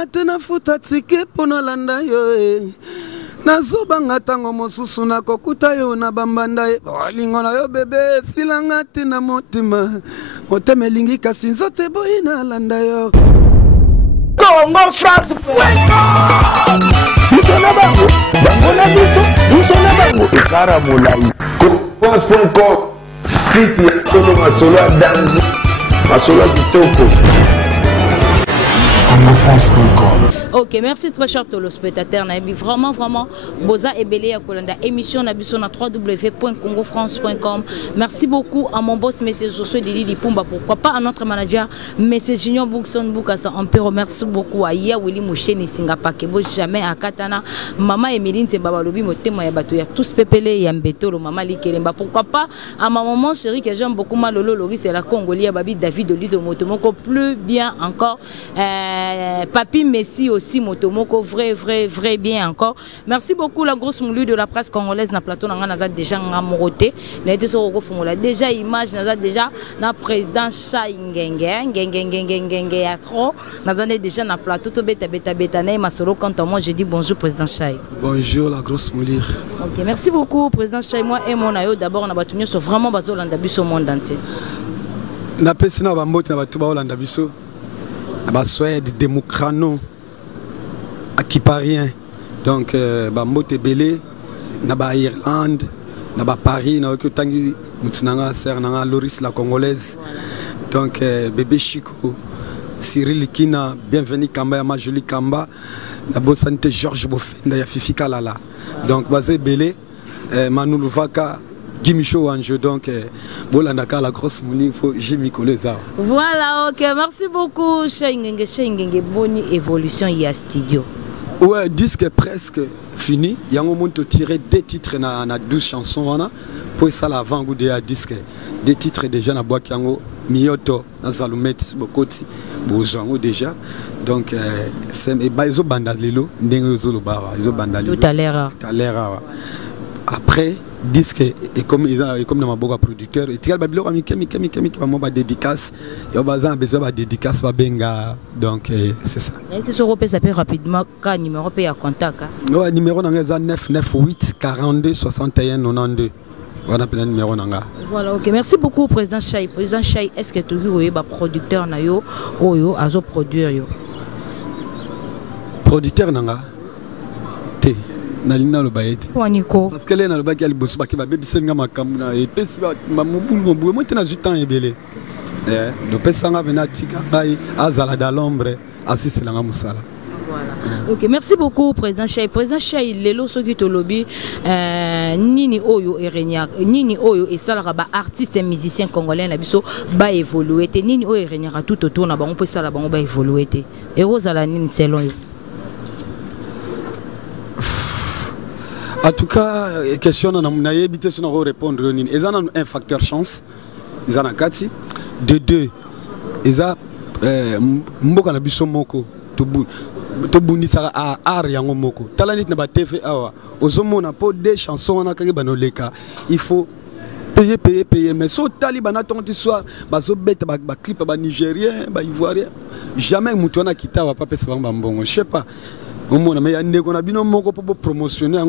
silanga te nafuta tike mpo nalanda yo nazobanga ntango mosusu nakokuta yo na bambanda ye bolingo na yo bebe silanga te na motema motema elingi kasi nzoto eboyi nalanda yo Congo France Nisona bango bango na biso nisona bango ekara molai France.com site ya solo masolo ya danse masolo ya kitoko Ok, merci très cher téléspectateurs. Vraiment, Boza et Belé à Kolanda. Émission Nabiso na www.congofrance.com. Merci beaucoup à mon boss, monsieur Josué Lili Pumba. Pourquoi pas à notre manager, monsieur Junior Boukson Boukassa. On peut remercier beaucoup à Ia Willy Moucheni Singapore. Kebo jamais à Katana. Maman Emeline Tembabalobi, Motema Yabato. Ya tous pepele Yambeto, maman Likelemba. Pourquoi pas à ma maman chérie que j'aime beaucoup mal Lolo Loris et la Congolienne Babi David Olido Motomoko. Plus bien encore. Papi Messi aussi Motomoko vrai bien encore. Merci beaucoup la grosse moulu de la presse congolaise na plateau na déjà ngamoroté na été sur fongola déjà image na déjà na président Chai Ngenge ya trop na déjà na plateau to beta na masolo quand moi je dis bonjour président Chai. Bonjour la grosse moulu. OK, merci beaucoup président Chai. Moi et mon ayo d'abord na batunyo so vraiment bazolanda biso monde entier. Na pesina ba mboti na batu ba Holanda biso. Bah Suède, démocrano, qui pas rien. Donc, bah Mote Belé, na Irlande, na Paris, na Tangi, Mutsunanga, Sernanga, Loris la Congolaise. Donc, bébé Chico, Cyril Kina, bienvenue Kamba, Yama Jolie Kamba, na Bosante Georges Bofenda, ya Fifi Kalala. Donc, Bazé Belé, Manu Luvaka. Gimicho Wanjo, donc, Bolandaka, la grosse mouli, il faut Jimmy Koleza. Voilà, ok, merci beaucoup. Chengenge, bonne évolution, il y a studio. Ouais, disque est presque fini. Il y a un moment de tirer des titres dans 12 chansons. Pour ça, l'avant-goût de disque. Des titres déjà dans Boakiango, Miyoto, dans Zalumet, Bokoti, Bouzango déjà. Donc, c'est Baïzo Bandalilo, Ndengo Bawa, Izo Bandalilo. Tout à l'heure. Après, disque et comme dans ma boîte producteur et tu as babilo ami kemi ma dédicace et on a besoin de dédicace va benga donc c'est ça. Et ce repère s'appelle rapidement quand numéro paye à contact. Ouais, numéro nanga 998 42 61 92. Voilà le numéro nanga. Voilà, OK, merci beaucoup président Chai. Président Chai, est-ce que tu veux ba producteur na yo oyo azo produire yo? Producteur nanga T Nalina le baït. Parce que là, dans le bac, il y a le boss qui va bébé senga makamuna et pesi ma mobulu mobulu. Moi, tu n'as juste temps ébélé. Le pesanga venatika baï azala da l'ombre assis la musala. Voilà. OK, merci beaucoup président Chai. Président Chai, lelo soki to lobby nini oyo erenya nini oyo et ça ba artiste et musicien congolais na biso ba évoluer té nini oyo erenya tout autour na bango pesa la bango ba évoluer té. Et rozala nini selon yo. En tout cas, question na yebité sur répondre ils ont un facteur chance, ils ont un kati de deux. Ils ont mboka na biso moko to bundisa a art yango moko. Talanit na ba TV awa. Ozomona po des chansons na kaki banoleka. Il faut payer mais so talibana tonti soir bazo beta ba clip ba nigérien, ba ivoirien. Jamais mutu na kitawa pa pesa ba mbongo. Je sais pas. Mais il y a pour promotionner,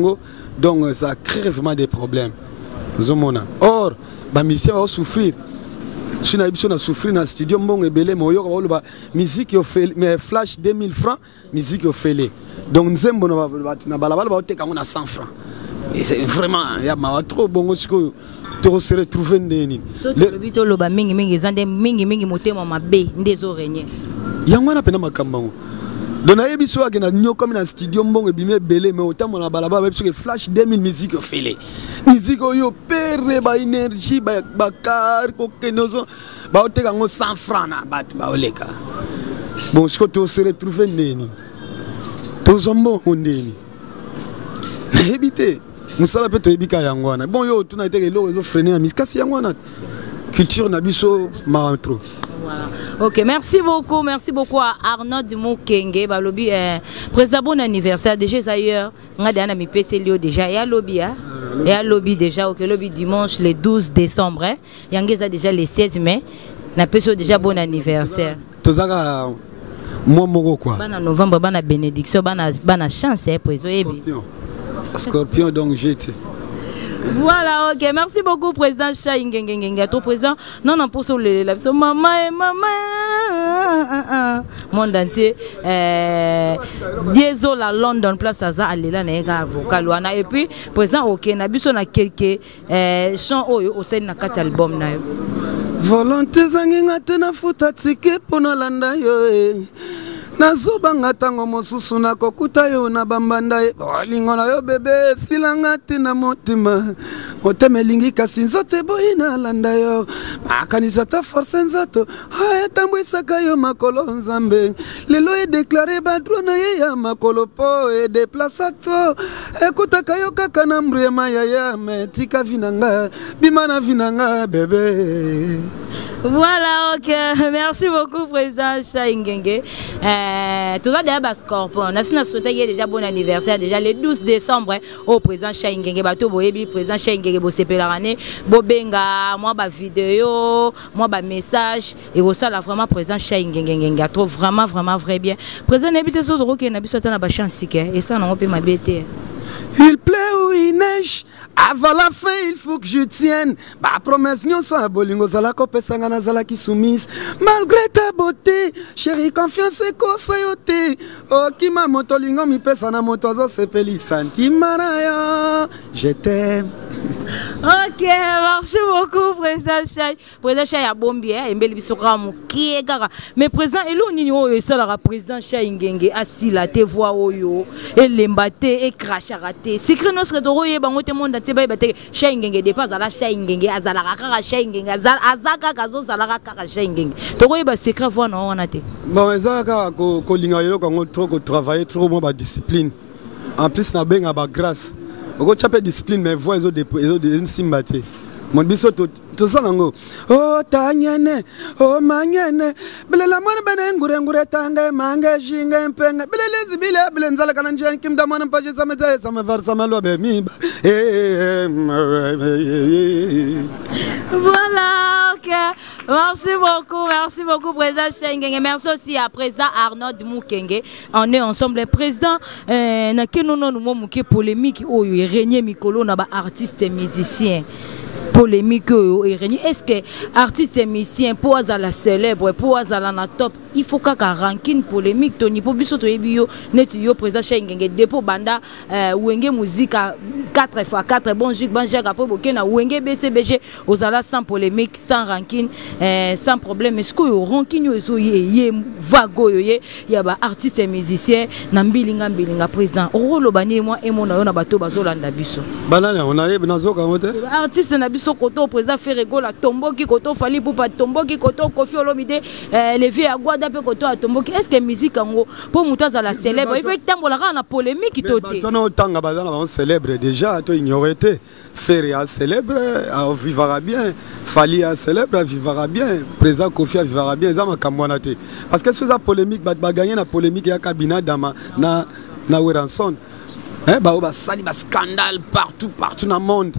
donc ça crée vraiment des problèmes. Or, les musiciens vont souffrir. Si on a souffert dans le studio, musique mais flash 2000 francs, musique au fait. Donc nous avons 100 francs. C'est vraiment, il y a trop bon ce que tu se retrouves. Il y a un donc na yebi so akena nyo comme na studio mbongo bimé belé mais autant na balaba ba biso que flash 2000 musique ofele musique yo pere ba énergie ba car ko kenozo ba oteka ngo 100 francs na bat ba oleka bon ce que tu se retrouver neni to zombo ndeni hebité musala pe to yebika yangwana bon yo tuna iteke lo freiner musique kasi yangwana culture na biso ma trop. Voilà. Ok, merci beaucoup à Arnaud Moukenge, lobby président bon anniversaire déjà d'ailleurs, on a déjà mis PC Lio déjà et à lobby déjà OK lobby dimanche le 12 décembre, il y a déjà le 16 mai, na peso déjà bon anniversaire. Tozaka moi moko quoi. Bana novembre bana bénédiction bana chance président. Scorpion donc j'étais. Voilà, ok. Merci beaucoup, président Chai Ngengengenga. Toi, président, non, non, pour le maman et maman. Monde entier. Désolé, à London, place à ça, Aléla, Nega, Vocaluana. Et puis, président, ok, Nabiso na quelques chants au sein de notre album. Volonté zanginga tena futa tike pona landa yo. Nazobanga tango mosusu na kokuta yo na bambanda ye bolingo na yo bebe silanga tina motima motema lingi kasi nzote boyina landa yo makanisa ta force nzoto ha tambwisaka yo makolo nzambe lelo e déclarer badro na ye ya makolo po e déplacer to ekutaka yo kaka na mbrema ya metika vinanga bimana vinanga bebe. Voilà, ok. Merci beaucoup, président Chai Ngenge. Tout ça, d'ailleurs, Scorpion. On a souhaité déjà bon anniversaire, déjà le 12 décembre, au président Chai Ngenge. Bato Boyebi, président Chai Ngenge, Bosepe Larane, Bobenga, moi, ma vidéo, moi, ma message. Et au ça, là, vraiment, président Chai Ngenge. Trop vraiment, vraiment, vrai bien. Président Nebite Sodoro, qui n'a pas sauté la chance, et ça, on peut m'habiter. Il plaît ou il neige, avant la fin il faut que je tienne. Ma promesse n'y a bolingo zala kope sangana zala qui soumise. Malgré ta beauté, chérie confiance et kosayote. Oh qui m'a motolingo mi pesa na motozo sepeli santimaraya. Je t'aime. Ok, merci beaucoup, président Chai. Président Chai a bombé, et mbeli bisoka qui est gara. Mais président, et l'on y a ça la président Chai Ngenge assis la te voix oyo, et l'embate et crash à rater. Secret notre doroye bangote monde te ba bate Chai Ngenge dépasse à la Chai Ngenge azala kaka Chai Ngenge azaka kazo zala kaka Chai Ngenge. Doroye ba secret voix non on a te. Bon, ezaka ko linga yo ko trop travailler trop moi ba discipline. En plus na benga ba grâce. Oko chape discipline mais voix de simbate. Mon biso to sanango. Oh tanyane, oh manyane. Bele la mwana bene ngure tanga manga jinga mpenga. Bele lezi bile bele nzala kana njani kimda mwana mpaje samete samevar samalo be mi. Voilà, ok. Merci beaucoup, président Chengenge. Merci aussi à président Arnaud Moukenge. On est ensemble, président. Na kenono nous mouké polémique où il régné Mikolo na ba artiste et musicien. Polémique est-ce que artiste et musicien pour la célèbre pour la top il faut qu'à ranking polémique Tony pour biso to ebio net yo président Chengenge dépôt banda wenge musique 4x4 bon jig bon jig après bokena wenge BCBG ozala sans polémique sans ranking sans problème est-ce que yo ranking yo ye vago yo ya ba artiste et musicien na mbilinga président rolo bani moi et mon na bato bazolanda biso banana on a nazoka mote artiste na biso koto président Ferrego la tomboki koto fali pour pas tomboki koto Kofi Olomide les vieux agwada pe koto a tomboki est-ce que musique ngo pour mutaza la célèbre il faut tambola na polémique toté tono tanga bazana ba célèbre déjà to ignorité Ferré célèbre à vivra bien Fali a célèbre à vivra bien président Kofi a vivra bien za makamwana te parce que ça polémique ba gagner na polémique ya kabina dama na Weranson ba sali ba scandale partout dans le monde.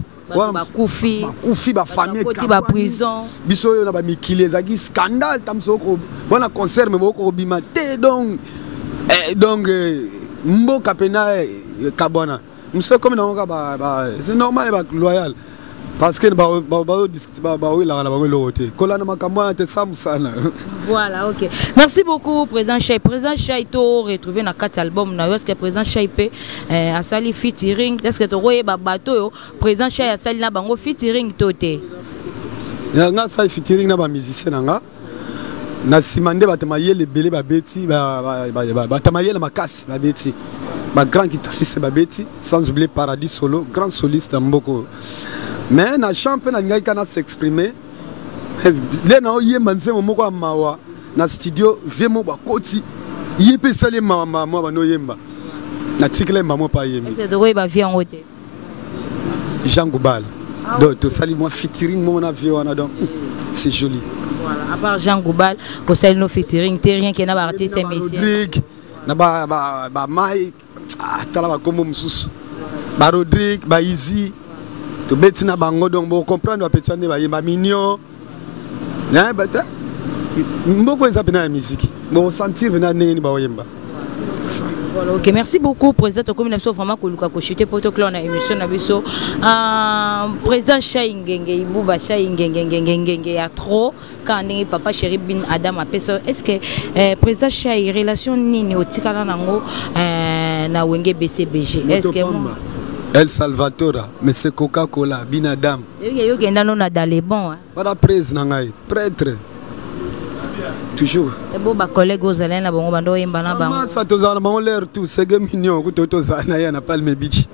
Koufi ba famille ba prison biso yo na ba mikili ezaki scandale tamsoko bona concert me boko bima te donc mboka pena kabona mso comme na ba c'est normal ba loyal parce que ba discuter ba oui la ba loté kola na makambo te samsana. Voilà, OK. Merci beaucoup président Chai. Président Chai to retrouver na 4 albums na est-ce que président Chai pe a sali featuring est-ce que to roye ba bato yo président Chai a sali na bango featuring toté. Ya nga sali featuring na ba musicien nga na simande batamayele belé ba beti ba batamayele makasi ba beti ba grand guitariste ba beti sans oublier Paradis Solo grand soliste mboko. Mais na champion na ngai kana s'exprimer les na yemba nzemo moko mawa na studio vemo ba koti yepe sale mama ba no yemba na tikle mama pa yemi c'est de ba vie en route Jean Goubal donc to sali moi featuring mon avion na donc c'est joli. Voilà, à part Jean Goubal pour sali no featuring t'es rien qui na ba artiste musicien Rodrigue na ba Mike tala ba comme mususu ba Rodrigue ba Easy to betina bango donc bo comprendre ba petit ba yemba mignon hein bata Mboko eza pena ya musique. Bon sentir pena ndenge ni ba oyemba. Voilà, ok, merci beaucoup, président. Comme nous sommes vraiment chuter pour tout la émission nabiso. Président Chaingenge, Ibouba Chaingenge, a trop quand papa chéri bin Adam a personne. Est-ce que président Chai relation nini au tikala nango na wenge BCBG? Est-ce que El Salvatore, mais c'est Coca-Cola, bin Adam. Yo genda non na dans les bons. Voilà président ngai, prêtre. Toujours. Et bon, bah collègue aux Alain, là, bon, bando yembana bang. Ça te zana, on l'air tout, c'est que mignon, que toto zana, y a pas le beach.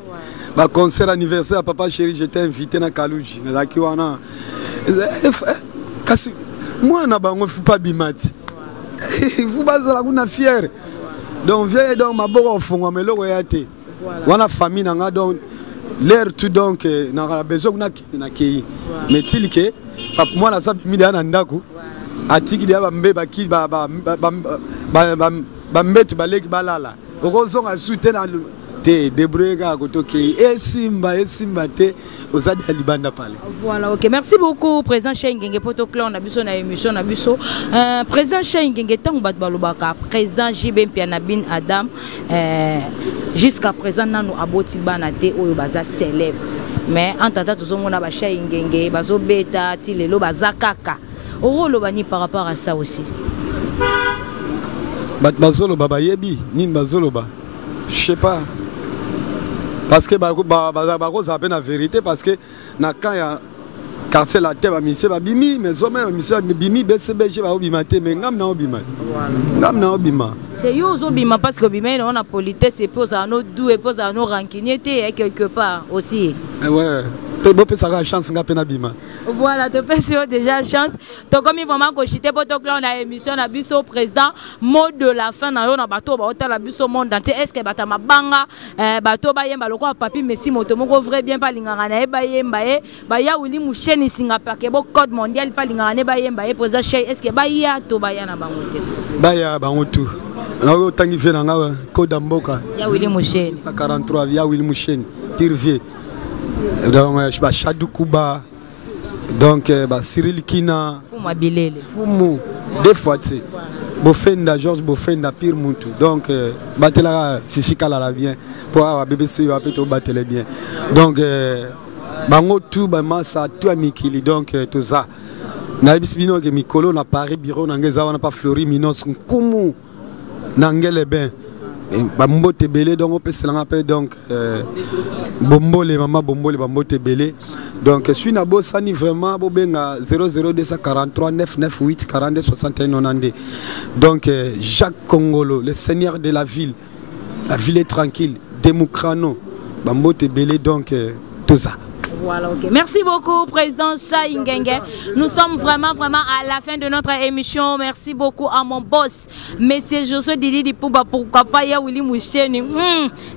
Bah concert anniversaire, papa chéri, j'étais invité na Kalouji, na Kiwana. Moi, na bango, faut pas bimati. Vous basez la gouna fière. Donc viens donc ma bourre au fond, mais le royauté. Wana famille nanga donc l'air tout donc na la besoin na ki. Mais til que, moi na sa bimidi na ndako. Atiki dia bambe baki bambetu baleki balala okozonga sute na te debrega kotoki esimba te ozadi alibanda pale. Voilà, ok, merci beaucoup président Chaingenge Potoclan na biso na émission na biso. Président Chaingenge tango bat balobaka président JB Pianabin Adam jusqu'à présent nanu aboti bana te oyo baza célèbre. Mais en tata tozomona ba Chaingenge bazo beta ti lelo baza kaka. Bani par rapport à ça aussi. Bazolo baba yebi nin bazolo ba. Je sais pas. Parce que bako ça peine la vérité parce que na quand ya quartier la terre ba mise ba bimi mais hommes mise bimi BCBG ba obimate mais ngam na obimate. Ngam na obima. Et yo obima parce que obima on a politesse et pose à nos doux et pose à nos rancuniers quelque part aussi. Ouais. Ça chance bima. Voilà, te fais déjà chance. Donc comme il vraiment cochiter pour toi on a émission na biso président mot de la fin na yo na bato ba hôtel la biso monde entier. Est-ce que bata mabanga bato ba yemba loko papi messi moto moko vrai bien pas linganga na ba yemba ba ya wili musheni singa pakebo code mondial pas linganga ne ba yemba président Chai est-ce que ba ya to ba ya na bango te. Ba ya bango tout. Na yo tangi fe na nga code mboka. Ya wili musheni. 43 ya wili musheni. Pirvier. Donc Chadou Kouba, donc Cyril Kina, Foumou, deux fois c'est Bofenda, Georges Bofenda, Pire Moutou. Donc Batela Fifi Kala bien pour avoir BBC ou Batela bien. Donc Bango tout Bamasa tout amikili donc tout ça. Na bisbino que Mikolo na Paris bureau n'angeza on n'a pas Fleury Minos Koumou n'angele ben. Bambo Tebele donc on peut se l'appeler donc Bombo les maman Bombo les Bambo Tebele donc je suis nabo sani vraiment bobenga 00243 998 42 61 92 donc Jacques Congolo le seigneur de la ville est tranquille Democrano Bambo Tebele donc tout ça. Voilà, ok. Merci beaucoup, président Chaingenge. Nous sommes vraiment à la fin de notre émission. Merci beaucoup à mon boss, monsieur Josué Didi Di Pouba. Pourquoi pas ya Willy Moucheni,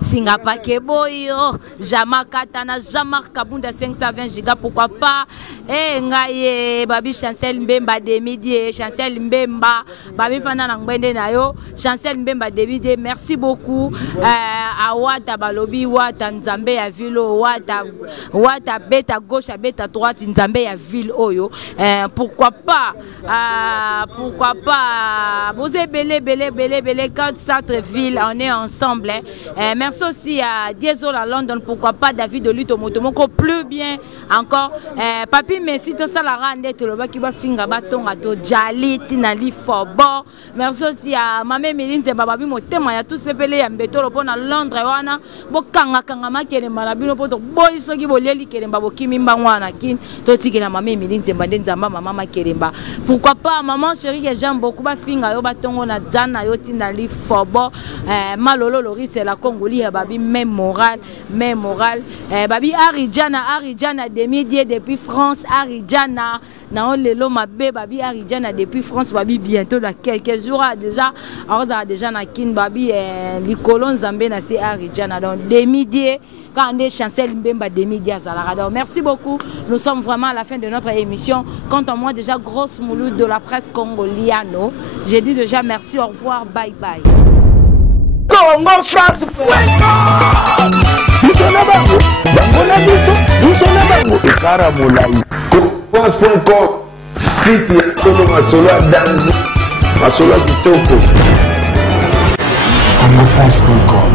Singapa Keboyo, Jamaka Tana, Jamar Kabunda 520 giga. Pourquoi pas? Ngaye, Babi Chancel Mbemba Demidie, Chancel Mbemba, Babi Fana Nangbende Nayo, Chancel Mbemba Demidie. Merci beaucoup à Wata Balobi, Wata Nzambe ya Vilo, Wata beta gauche à beta droite Nzambe ya ville oyo pourquoi pas vous êtes belé 4 villes on est ensemble merci aussi à Diesel à London pourquoi pas David de Luto Motomoko plus bien encore papi merci to ça la rande to loba ki ba finga batonga to jali tinali fobo merci aussi à mame Melinze bababi motema ya tous pepele ya mbetolo pona Londres wana bokanga makele malabino poto boy soki boleli kelemba bokimi mbangwana kin to tikela mame Melinze mbande nzamba mama kelemba pourquoi pas maman chérie que j'aime beaucoup ba finga yo batongo na jana yo tinali fobo malolo loris la congoli babi même moral babi Arijana demi-dié depuis France Arijana na lelo mabe babi Arijana depuis France babi bientôt dans quelques jours déjà na kin babi likolo nzambe na c'est Arijana donc demi-dié quand on est Chancel Mbemba demi-dié à donc merci beaucoup nous sommes vraiment à la fin de notre émission quant à moi déjà grosse mouloute de la presse congoliano j'ai dit déjà merci au revoir bye bye Congo France nous sommes Site ya solo masolo ya danzo masolo ya kitoko. CongoFrance.com